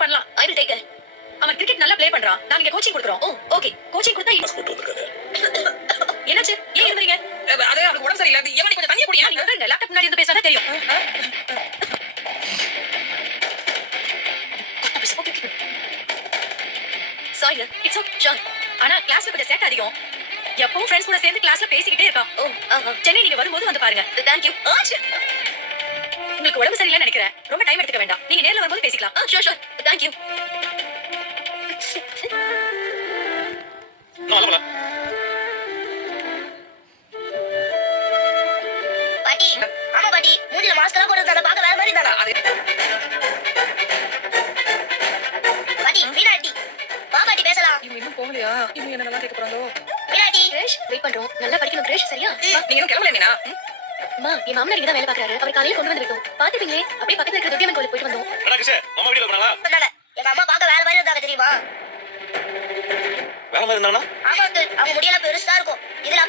Improve பண்ணலாம். I will take care. அவன் cricket நல்லா ப்ளே பண்றான். நான் இங்க கோச்சிங் கொடுக்குறோம். ஓ ஓகே. கோச்சிங் கொடுத்தா பாஸ்போர்ட் வந்திருக்காங்க. என்னாச்சு? ஏன் இருந்தீங்க? அது அவனுக்கு உடம்பு சரியில்லை. அது ஏமா நீ கொஞ்சம் தனியா குடியா? நீங்க உட்காருங்க. லேப்டாப் முன்னாடி இருந்து பேசாதான் தெரியும். Sorry, it's okay. ஷூர். ஆனா கிளாஸ்ல கொஞ்சம் சேட்ட அதிகம். எப்பவும் ஃப்ரெண்ட்ஸ் கூட சேர்ந்து கிளாஸ்ல பேசிக்கிட்டே இருக்கான். ஓ சென்னை நீங்க வரும்போது வந்து பாருங்க. Thank you. உங்களுக்கு உடம்பு சரியில்லைன்னு நினைக்கிறேன். ரொம்ப டைம் எடுத்துக்க வேண்டாம். நீங்க நேர்ல வரும்போது பேசிக்கலாம். Sure sure. Thank you. பாட்டி, ஆமா பாட்டி, மூஞ்சில மாஸ்க் எல்லாம் போட்டுருந்தாங்க, பார்க்க வேற மாதிரி இருந்தாங்க. பாட்டி, மீனாட்டி, வா பாட்டி பேசலாம். இவங்க இன்னும் போகலையா? இவங்க என்ன நல்லா கேட்க போறாங்களோ? மீனாட்டி, கிரேஷ் வெயிட் பண்றோம். நல்லா படிக்கணும் கிரேஷ், சரியா? நீங்க இன்னும் கிளம்பல மீனா? அம்மா, என் மாமனார் இங்க தான் வேலை பார்க்கறாரு. அவர் காலையில கொண்டு வந்து விட்டோம். பாத்துப்பீங்களே, அப்படியே பக்கத்துல இருக்கிற துர்கியம்மன் கோயிலுக்கு போயிட்டு வந்தோம். அண்ணா கிஷே, மாமா வீட்ல போனாங்களா? சொன்னாங்க. எங்க அம்மா பார்க்க வேற மாதிரி இருந்தாங்க தெரியுமா? வேற மாதிரி இருந்தானா? ஆமா அங்கிள், அவங்க முடியெல்லாம் பெருசா இருக்கும். இதுல